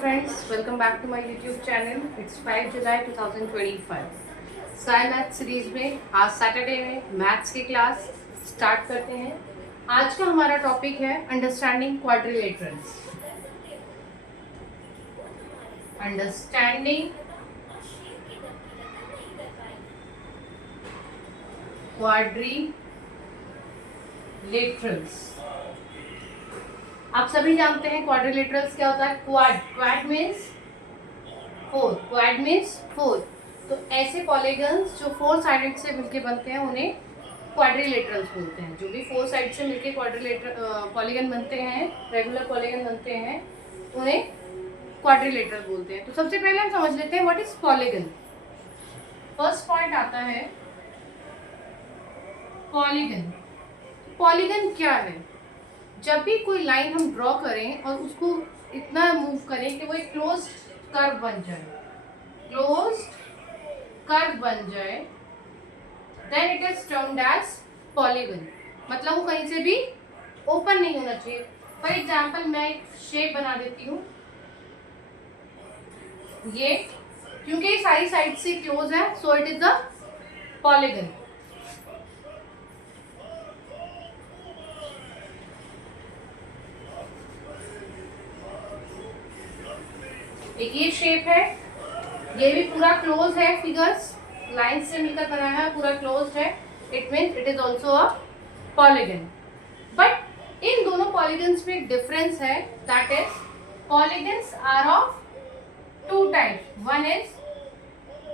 friends, welcome back to my YouTube channel. It's 5 July 2025. Sai math series में आज Saturday में maths की class start करते हैं। आज का हमारा टॉपिक है अंडरस्टैंडिंग क्वाड्रिलेटरल्स। Understanding quadrilaterals. आप सभी जानते हैं क्वाड्रिलेटरल्स क्या होता है। Quad means four, quad means four. तो ऐसे पॉलीगन्स जो फोर साइडेड से मिलके बनते हैं उन्हें क्वाड्रिलेटरल्स बोलते हैं। जो भी फोर साइड से मिलके क्वाड्रिलेटर पॉलीगन बनते हैं, रेगुलर पॉलीगन बनते हैं, उन्हें क्वाड्रिलेटरल बोलते हैं। तो सबसे पहले हम समझ लेते हैं what is polygon. First point आता है पॉलीगन। पॉलीगन क्या है? जब भी कोई लाइन हम ड्रॉ करें और उसको इतना मूव करें कि वो एक क्लोज्ड कर्व बन जाए, क्लोज्ड कर्व बन जाए, then it is termed as polygon. मतलब वो कहीं से भी ओपन नहीं होना चाहिए। फॉर एग्जाम्पल मैं एक शेप बना देती हूँ, ये क्योंकि ये सारी साइड से क्लोज है, so it is the polygon. एक ये शेप है, ये भी पूरा क्लोज है, फिगर्स लाइन से मिलकर बनाया है, पूरा क्लोज है। It means it is also a polygon. But इन दोनों पॉलीगन्स में एक डिफरेंस है, that is polygons are of two types. One is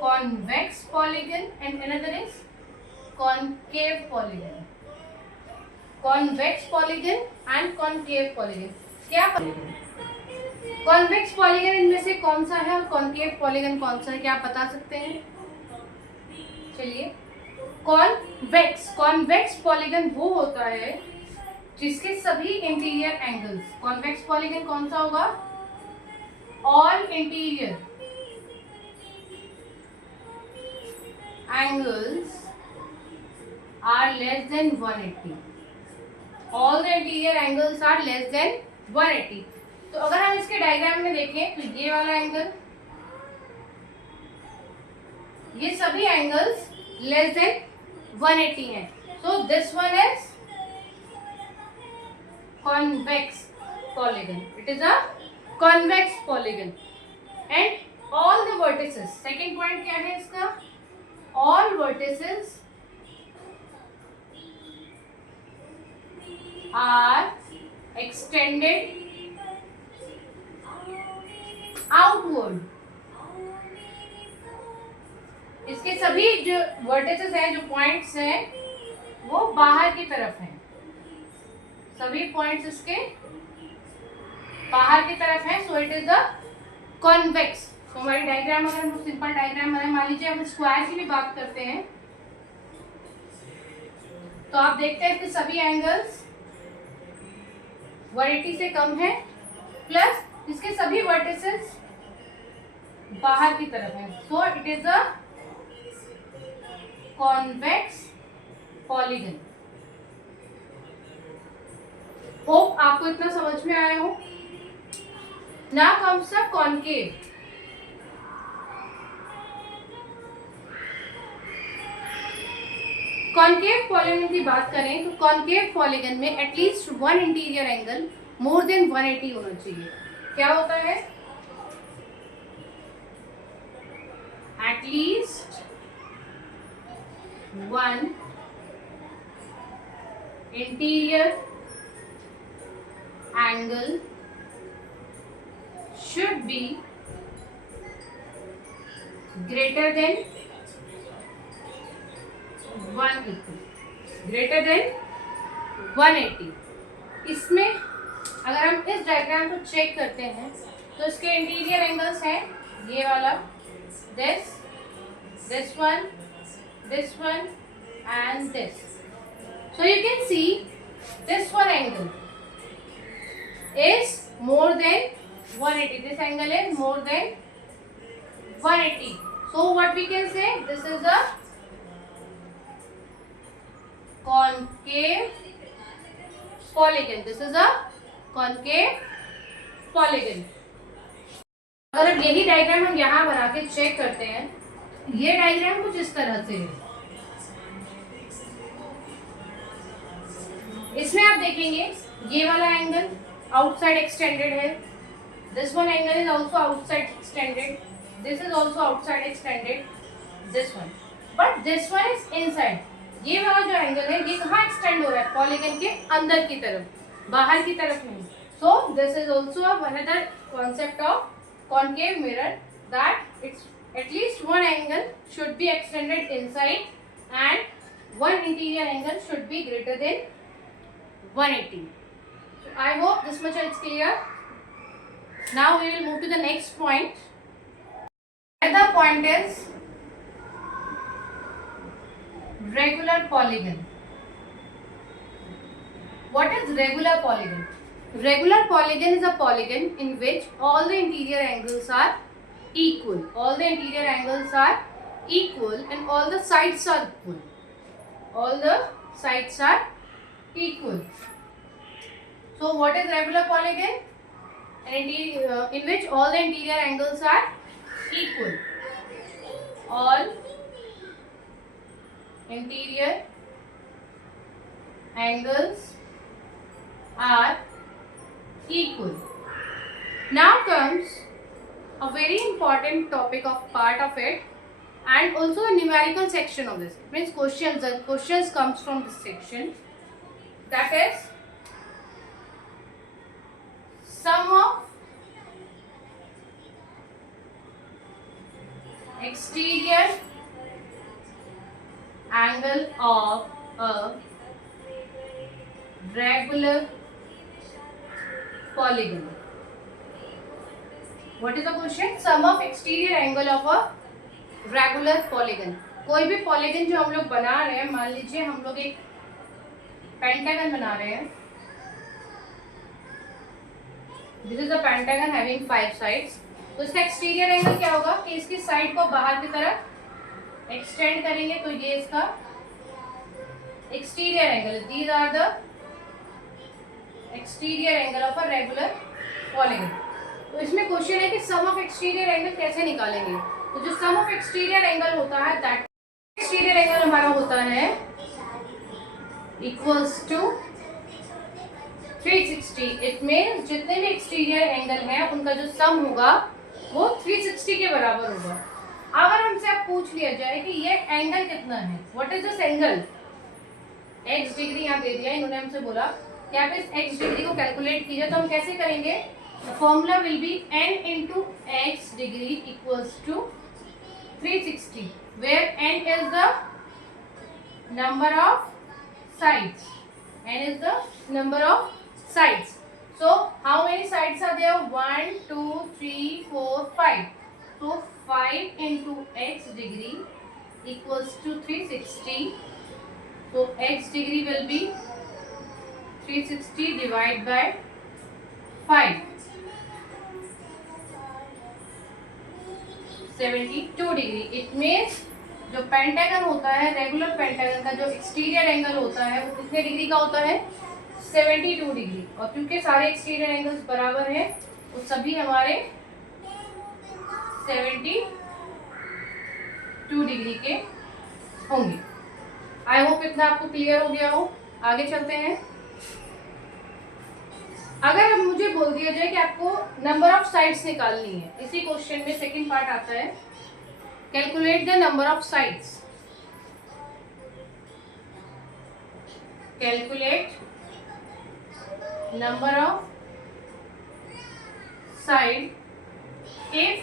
convex polygon and another is concave polygon. Convex polygon and concave polygon. क्या convex polygon इनमें से कौन सा है और कॉनकेव पॉलीगन कौन सा है, क्या आप बता सकते हैं? चलिए, कॉन्वेक्स पॉलीगन वो होता है जिसके सभी इंटीरियर एंगल्स, कॉन्वेक्स पॉलीगन कौन सा होगा? All interior angles are less than 180। All the interior angles are less than 180। तो अगर हम इसके डायग्राम में देखें तो ये वाला एंगल, ये सभी एंगल्स लेस देन 180 हैं। So this one is convex polygon. It is a convex polygon and all the vertices. Second point क्या है इसका? All vertices are extended outward. इसके सभी जो वर्टिसेस हैं, जो पॉइंट्स हैं, वो बाहर की तरफ हैं। सभी पॉइंट्स इसके बाहर की तरफ हैं, so it is the convex. तो हमारी डायग्राम, अगर हम सिंपल डायग्राम बनाए, मान लीजिए हम स्क्वायर की भी बात करते हैं, तो आप देखते हैं कि सभी एंगल्स 180 से कम है, प्लस इसके सभी वर्टिसेस बाहर की तरफ है। So it is a convex polygon. Hope आपको इतना समझ में आया हो। Now comes the concave. Concave polygon की बात करें तो कॉनकेव पॉलीगन में at least one interior angle more than 180 होना चाहिए। क्या होता है? At least one interior angle should be greater than 180, greater than 180। इसमें अगर हम इस डायग्राम को चेक करते हैं तो इसके इंटीरियर एंगल्स हैं ये वाला, this one, this one and this. So you can see this one angle is more than 180. This angle is more than 180. So what we can say, this is a concave polygon. This is a concave polygon. अगर अब यही diagram हम यहाँ बना के check करते हैं, ये डायग्राम कुछ इस तरह से है। इसमें आप देखेंगे ये वाला एंगल आउटसाइड एक्सटेंडेड है, this one angle is also outside extended, this is also outside extended, this one, but this one is inside. ये वाला जो एंगल है ये कहाँ एक्सटेंड हो रहा है? पॉलीगन के अंदर की तरफ, बाहर की तरफ नहीं। So this is also another concept of concave mirror, that it's at least one angle should be extended inside and one interior angle should be greater than 180. So I hope this much is clear. Now we will move to the next point. Another point is regular polygon. What is regular polygon? Regular polygon is a polygon in which all the interior angles are equal. All the interior angles are equal and all the sides are equal. All the sides are equal. So what is regular polygon? In which all the interior angles are equal. All interior angles are equal. Now comes a very important topic of part of it, and also a numerical section of this. It means questions. The questions comes from this section. That is sum of exterior angle of a regular polygon. What is the question? Sum of exterior angle of a regular polygon. कोई भी polygon जो हम लोग बना रहे हैं, मान लीजिए हम लोग एक पेंटागन बना रहे हैं. This is a pentagon having 5 sides. तो इसका एक्सटीरियर एंगल क्या होगा कि इसकी साइड को बाहर की तरफ एक्सटेंड करेंगे तो ये इसका exterior angle. These are the exterior angle of a regular polygon. तो इसमें क्वेश्चन है कि सम ऑफ एक्सटीरियर एंगल कैसे निकालेंगे. तो जो सम ऑफ एक्सटीरियर एंगल होता है, दैट एक्सटीरियर एंगल हमारा होता है इक्वल्स टू 360. इट मींस जितने भी एक्सटीरियर एंगल हैं उनका जो सम होगा वो 360 के बराबर होगा. अगर हमसे अब पूछ लिया जाए कि ये एंगल कितना है, what is this angle, x degree यहाँ दे दिया इन्होंने, हमसे बोला कि आप इस x डिग्री को कैलकुलेट कीजिए. तो हम कैसे करेंगे? The formula will be n into x degree equals to 360, where n is the number of sides. n is the number of sides. So how many sides are there? 1 2 3 4 5. So 5 into x degree equals to 360. So x degree will be 360 divided by 5. 72 degree. It means जो pentagon होता है, regular pentagon का जो exterior angle होता है वो कितने degree का होता है? 72 डिग्री. और क्योंकि सारे एक्सटीरियर एंगल्स बराबर हैं वो सभी हमारे 72 डिग्री के होंगे. आई होप इतना आपको क्लियर हो गया हो. आगे चलते हैं. अगर अब मुझे बोल दिया जाए कि आपको नंबर ऑफ साइड्स निकालनी है, इसी क्वेश्चन में सेकंड पार्ट आता है, calculate the number of sides. Calculate number of side if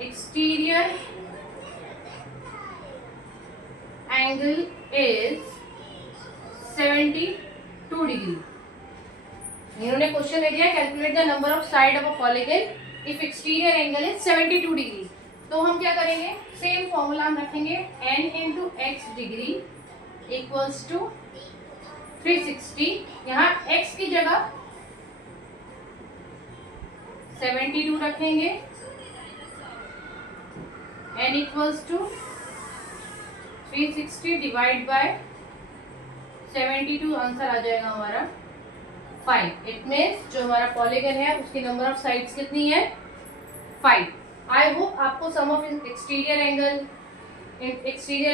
exterior angle is 72 degree. इन्होंने क्वेश्चन दे दिया calculate the number of side of a polygon if exterior angle is 72 degree. तो हम क्या करेंगे? सेम फॉर्मूला हम रखेंगे, n into x degree equals to 360. यहाँ x की जगह 72 रखेंगे, n equals to 360 divide by 72. Answer आ जाएगा हमारा 5। इट मीन्स जो हमारा पॉलीगन है उसकी नंबर ऑफ साइड्स कितनी है? 5। आई होप आपको सम ऑफ एक्सटीरियर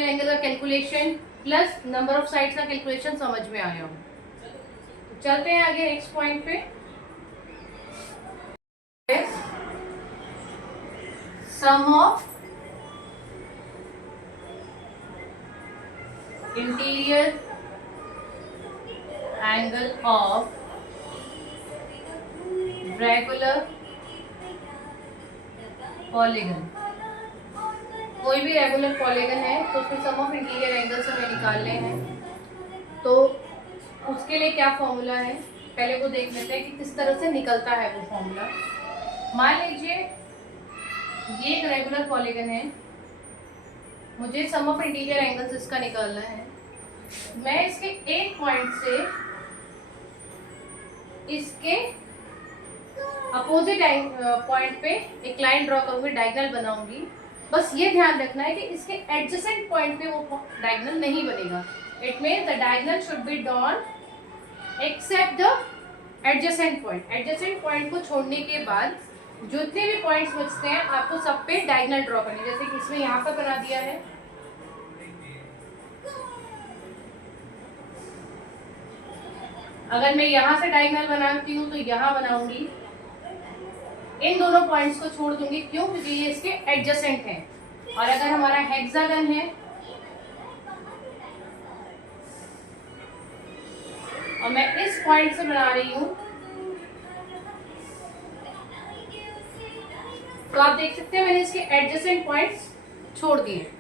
एंगल का calculation plus number of sides का कैलकुलेशन समझ में आया हो। तो चलते हैं आगे नेक्स्ट पॉइंट पे। Sum of interior angle of regular polygon. कोई भी रेगुलर पॉलीगन है तो उसमें सम ऑफ इंटीरियर एंगल्स हमें निकालने हैं। तो उसके लिए क्या फॉर्मूला है पहले वो देख लेते हैं कि किस तरह से निकलता है वो फॉर्मूला। मान लीजिए ये एक रेगुलर पॉलीगन है, मुझे सम ऑफ इंटीरियर एंगल्स इसका निकालना है। मैं इसके एक पॉइंट से इसके अपोजिट पॉइंट पे एक लाइन ड्रॉ करूंगी, डायगोनल बनाऊंगी। बस ये ध्यान रखना है कि इसके एडजेसेंट पॉइंट पे वो डायगोनल नहीं बनेगा। It means the diagonal should be drawn except the adjacent point. Adjacent point को छोड़ने के बाद जितने भी पॉइंट्स बचते हैं आपको सब पे डायगोनल ड्रॉ करनी। जैसे कि इसमें यहाँ पर बना दिया है, अगर मैं यहाँ से डायगोनल बनाती हूँ तो यहाँ बनाऊंगी, इन दोनों पॉइंट्स को छोड़ दूंगी। क्यों? क्योंकि ये इसके एडजेसेंट हैं। और अगर हमारा हेक्सागन है और मैं इस पॉइंट से बना रही हूँ तो आप देख सकते हैं मैंने इसके एडजेसेंट पॉइंट्स छोड़ दिए।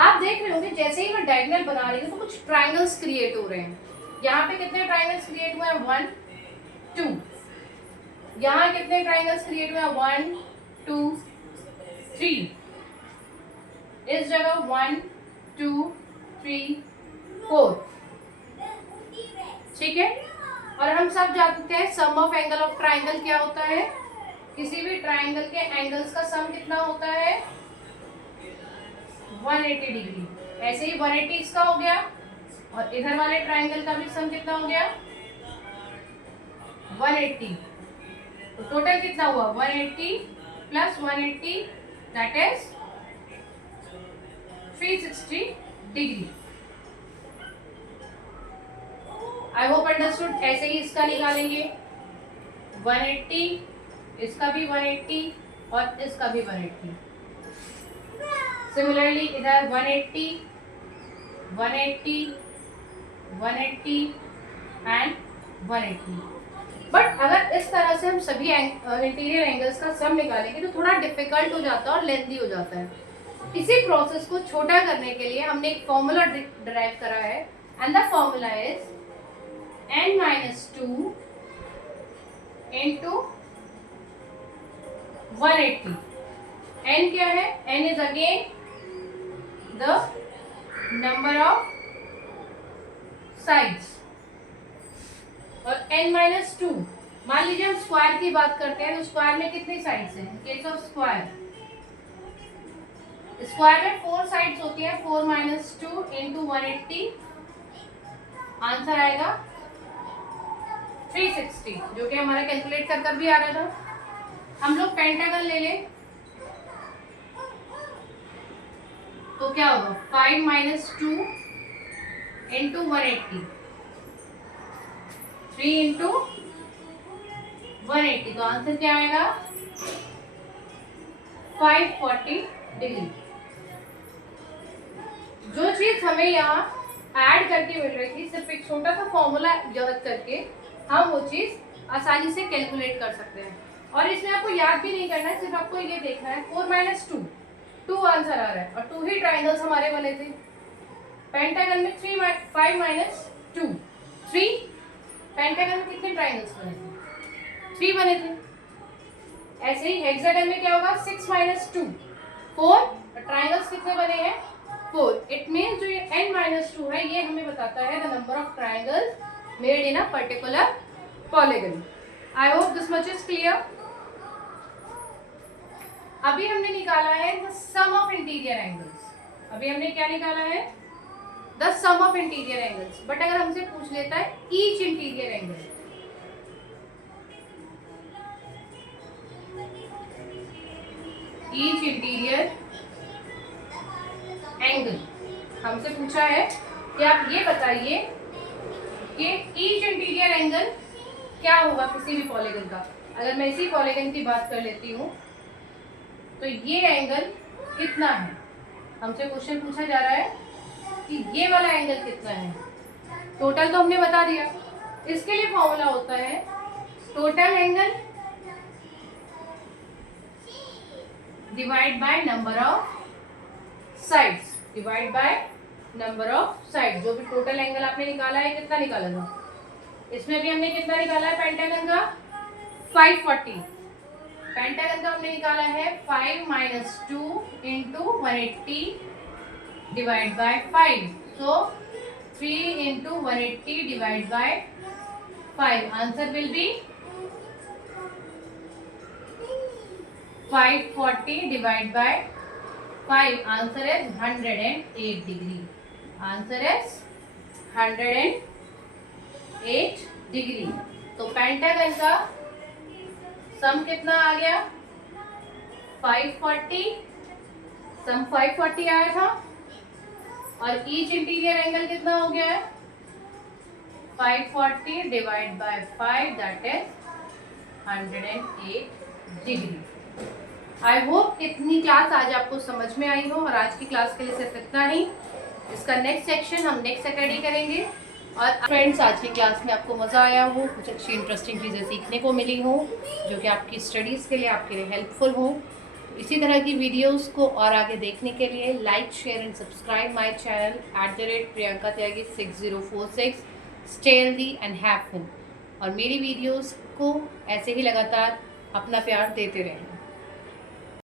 आप देख रहे होंगे जैसे ही मैं डायगोनल बना रही हूँ तो कुछ ट्रायंगल्स क्रिएट हो रहे हैं। यहाँ पे कितने ट्रायंगल्स क्रिएट हुए हैं? 1 2। यहाँ कितने ट्रायंगल्स क्रिएट हुए हैं? 1 2 3। इस जगह 1 2 3 4। ठीक है। और हम सब जानते हैं सम ऑफ एंगल ऑफ ट्रायंगल क्या होता है। किसी भी ट्रायंगल के एंगल्स का सम कितना होता है? 180 डिग्री। ऐसे ही 180 इसका हो गया और इधर वाले ट्रायंगल का भी सम कितना हो गया? 180। तो टोटल कितना हुआ? 180 plus 180 that is 360 degree. I hope understood. ऐसे ही इसका निकालेंगे 180, इसका भी 180 और इसका भी 180। सिमिलरली इधर 180 180 180 एंड 180। बट अगर इस तरह से हम सभी इंटीरियर एंगल्स का सम निकालेंगे तो थोड़ा डिफिकल्ट हो जाता है और लेंथी हो जाता है। इसी प्रोसेस को छोटा करने के लिए हमने एक फॉर्मूला डिराइव करा है and the formula is n-2 into 180। n क्या है? n is again the number of sides और n-2 मान लीजिए हम स्क्वायर की बात करते हैं तो स्क्वायर में कितनी साइड्स हैं? केस ऑफ स्क्वायर में 4 साइड्स होती हैं। 4 - 2 into 180 आंसर आएगा 360, जो कि हमारा कैलकुलेट कर भी आ रहा था। हम लोग पेंटागन ले लें तो क्या होगा? 5 - 2 into 180, 3 into 180। तो आंसर क्या आएगा? 540 डिग्री। जो चीज हमें यहाँ ऐड करके मिल रही थी, सिर्फ एक छोटा सा फॉर्मूला याद करके हम वो चीज आसानी से कैलकुलेट कर सकते हैं। और इसमें आपको याद भी नहीं करना है, सिर्फ आपको ये देखना है 4 - 2 आंसर आ रहा है और 2 ही ट्राइंगल्स हमारे बने थे। पेंटागन में 5 - 2 3। पेंटागन में कितने ट्राइंगल्स बने थे? 3 बने थे। ऐसे ही हेक्सागन में क्या होगा? 6 - 2 4। ट्राइंगल्स कितने बने हैं? 4। इट मीन्स जो ये n-2 है ये हमें बताता है the number of triangles made in a particular polygon. I hope this much is clear. अभी हमने निकाला है the sum of interior angles. अभी हमने क्या निकाला है? The sum of interior angles. But अगर हमसे पूछ लेता है each interior angle, each interior angle. हमसे पूछा है कि आप ये बताइए कि ईच इंटीरियर एंगल क्या होगा किसी भी पॉलीगन का। अगर मैं इसी पॉलीगन की बात कर लेती हूँ तो ये एंगल कितना है। हमसे क्वेश्चन पूछा जा रहा है कि ये वाला एंगल कितना है। टोटल तो हमने बता दिया। इसके लिए फॉर्मूला होता है total angle divide by number of sides, divide by number of side. जो भी टोटल एंगल आपने निकाला है कितना निकाला था, इसमें भी हमने कितना निकाला है पेंटागन का 540। पेंटागन का हमने निकाला है 5 minus 2 into 180 divide by 5। So 3 into 180 divide by 5। Answer will be 540 divide by 5। Answer is 108 degree. Answer is 108 degree. तो पेंटागन का सम कितना आ गया 540, सम 540 आया था और ईच इंटीरियर एंगल कितना हो गया है 540 divide by 5 that is 108 degree. I hope इतनी क्लास आज आपको समझ में आई हो और आज की क्लास के लिए सिर्फ इतना ही। इसका नेक्स्ट सेक्शन हम नेक्स्ट सैटरडे करेंगे। और फ्रेंड्स आज की क्लास में आपको मज़ा आया हो, कुछ अच्छी इंटरेस्टिंग चीज़ें सीखने को मिली हो जो कि आपकी स्टडीज़ के लिए आपके लिए हेल्पफुल हो। इसी तरह की वीडियोस को और आगे देखने के लिए like share and subscribe my channel @Priyanka Tyagi 6046। Stay healthy and have fun. और मेरी वीडियोस को ऐसे ही लगातार अपना प्यार देते रहें।